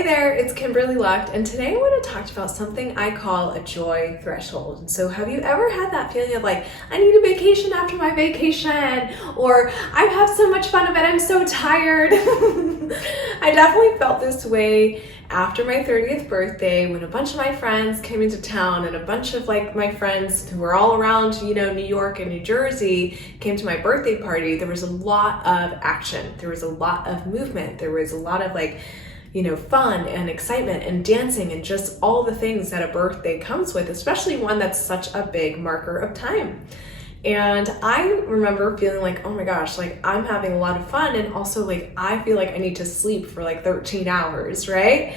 Hey there, it's Kimberly Lucht, and today I want to talk about something I call a joy threshold. So have you ever had that feeling of like, I need a vacation after my vacation, or I have so much fun but I'm so tired? I definitely felt this way after my 30th birthday when a bunch of my friends came into town, and a bunch of like my friends who were all around, New York and New Jersey came to my birthday party. There was a lot of action. There was a lot of movement. There was a lot of fun and excitement and dancing and just all the things that a birthday comes with, especially one that's such a big marker of time. And I remember feeling like, oh my gosh, like I'm having a lot of fun, and also like I feel like I need to sleep for like 13 hours, right?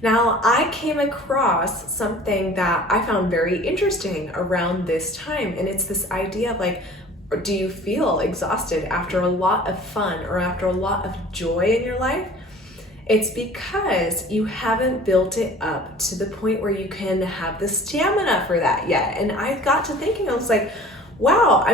Now, I came across something that I found very interesting around this time, and it's this idea of like, do you feel exhausted after a lot of fun or after a lot of joy in your life? It's because you haven't built it up to the point where you can have the stamina for that yet. And I got to thinking, I was like, wow, I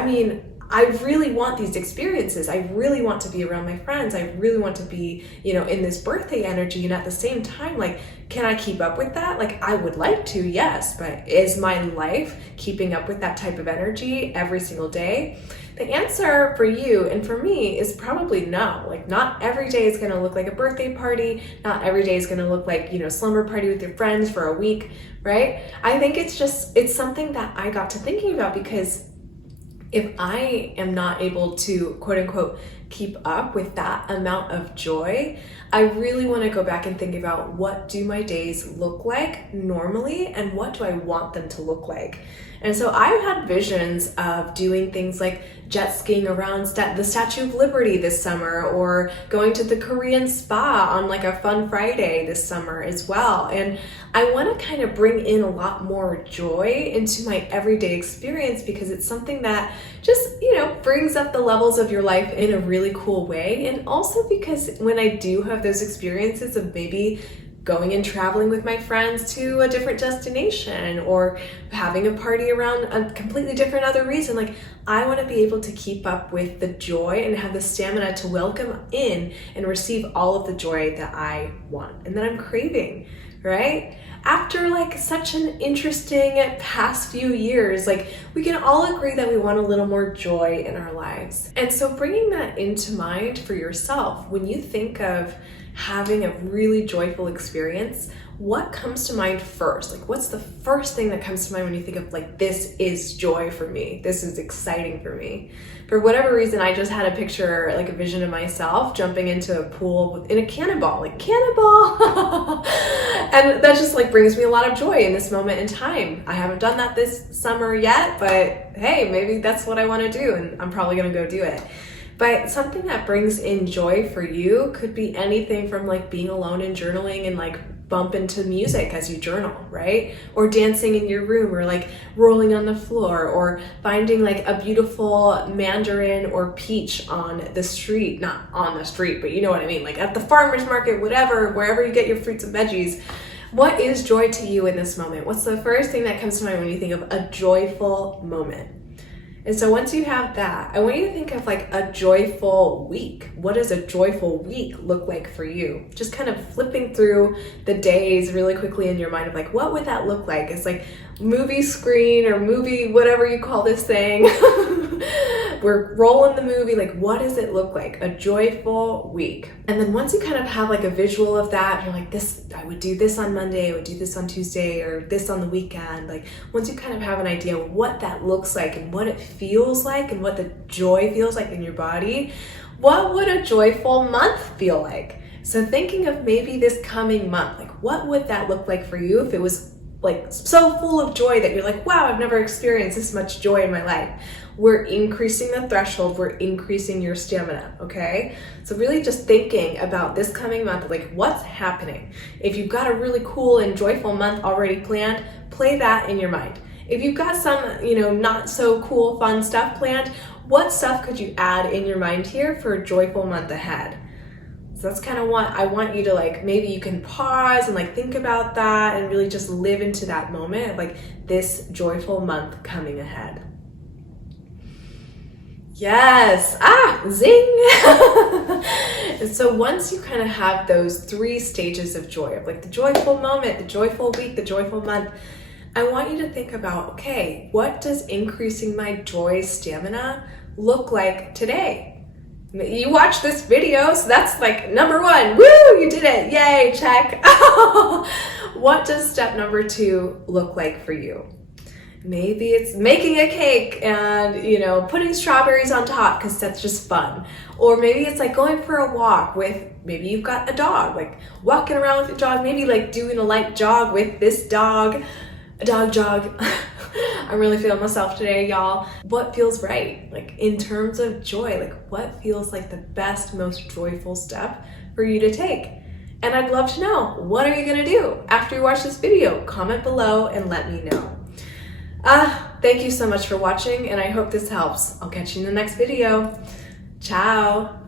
really want these experiences. I really want to be around my friends. I really want to be, in this birthday energy. And at the same time, like, can I keep up with that? Like, I would like to, yes, but is my life keeping up with that type of energy every single day? The answer for you and for me is probably no. Like, not every day is gonna look like a birthday party. Not every day is gonna look like, slumber party with your friends for a week, right? I think it's something that I got to thinking about, because if I am not able to, quote unquote, keep up with that amount of joy, I really want to go back and think about, what do my days look like normally and what do I want them to look like? And so I've had visions of doing things like jet skiing around the Statue of Liberty this summer, or going to the Korean spa on like a fun Friday this summer as well. And I want to kind of bring in a lot more joy into my everyday experience, because it's something that just, brings up the levels of your life in a really cool way. And also because when I do have those experiences of maybe going and traveling with my friends to a different destination, or having a party around a completely different other reason, like I want to be able to keep up with the joy and have the stamina to welcome in and receive all of the joy that I want and that I'm craving, right? After like such an interesting past few years, like we can all agree that we want a little more joy in our lives. And so bringing that into mind for yourself, when you think of having a really joyful experience, what comes to mind first? Like, what's the first thing that comes to mind when you think of like, this is joy for me, this is exciting for me? For whatever reason, I just had a picture, like a vision of myself jumping into a pool in a cannonball, like cannonball. And that just like brings me a lot of joy in this moment in time. I haven't done that this summer yet, but hey, maybe that's what I want to do, and I'm probably gonna go do it. But something that brings in joy for you could be anything from like being alone and journaling and like bump into music as you journal, right? Or dancing in your room, or like rolling on the floor, or finding like a beautiful mandarin or peach on the street, not on the street, but you know what I mean, like at the farmer's market, whatever, wherever you get your fruits and veggies. What is joy to you in this moment? What's the first thing that comes to mind when you think of a joyful moment? And so once you have that, I want you to think of like a joyful week. What does a joyful week look like for you? Just kind of flipping through the days really quickly in your mind of like, what would that look like? It's like movie screen or movie, whatever you call this thing. We're rolling the movie, like what does it look like? A joyful week. And then once you kind of have like a visual of that, you're like, I would do this on Monday, I would do this on Tuesday, or this on the weekend. Like once you kind of have an idea of what that looks like and what it feels like and what the joy feels like in your body, what would a joyful month feel like? So thinking of maybe this coming month, like what would that look like for you if it was like so full of joy that you're like, wow, I've never experienced this much joy in my life? We're increasing the threshold, we're increasing your stamina, okay? So really just thinking about this coming month, like what's happening? If you've got a really cool and joyful month already planned, play that in your mind. If you've got some, not so cool, fun stuff planned, what stuff could you add in your mind here for a joyful month ahead? So that's kind of what I want you to like, maybe you can pause and like think about that and really just live into that moment of like this joyful month coming ahead. Yes. Zing. And so once you kind of have those 3 stages of joy, of like the joyful moment, the joyful week, the joyful month, I want you to think about, okay, what does increasing my joy stamina look like today? You watch this video, so that's like number 1. Woo, you did it. Yay, check. What does step number 2 look like for you? Maybe it's making a cake and, putting strawberries on top because that's just fun. Or maybe it's like going for a walk with, maybe you've got a dog, like walking around with your dog, maybe like doing a light jog with this dog, a dog jog. I'm really feeling myself today, y'all. What feels right? Like in terms of joy, like what feels like the best, most joyful step for you to take? And I'd love to know, what are you gonna do after you watch this video? Comment below and let me know. Thank you so much for watching, and I hope this helps. I'll catch you in the next video. Ciao.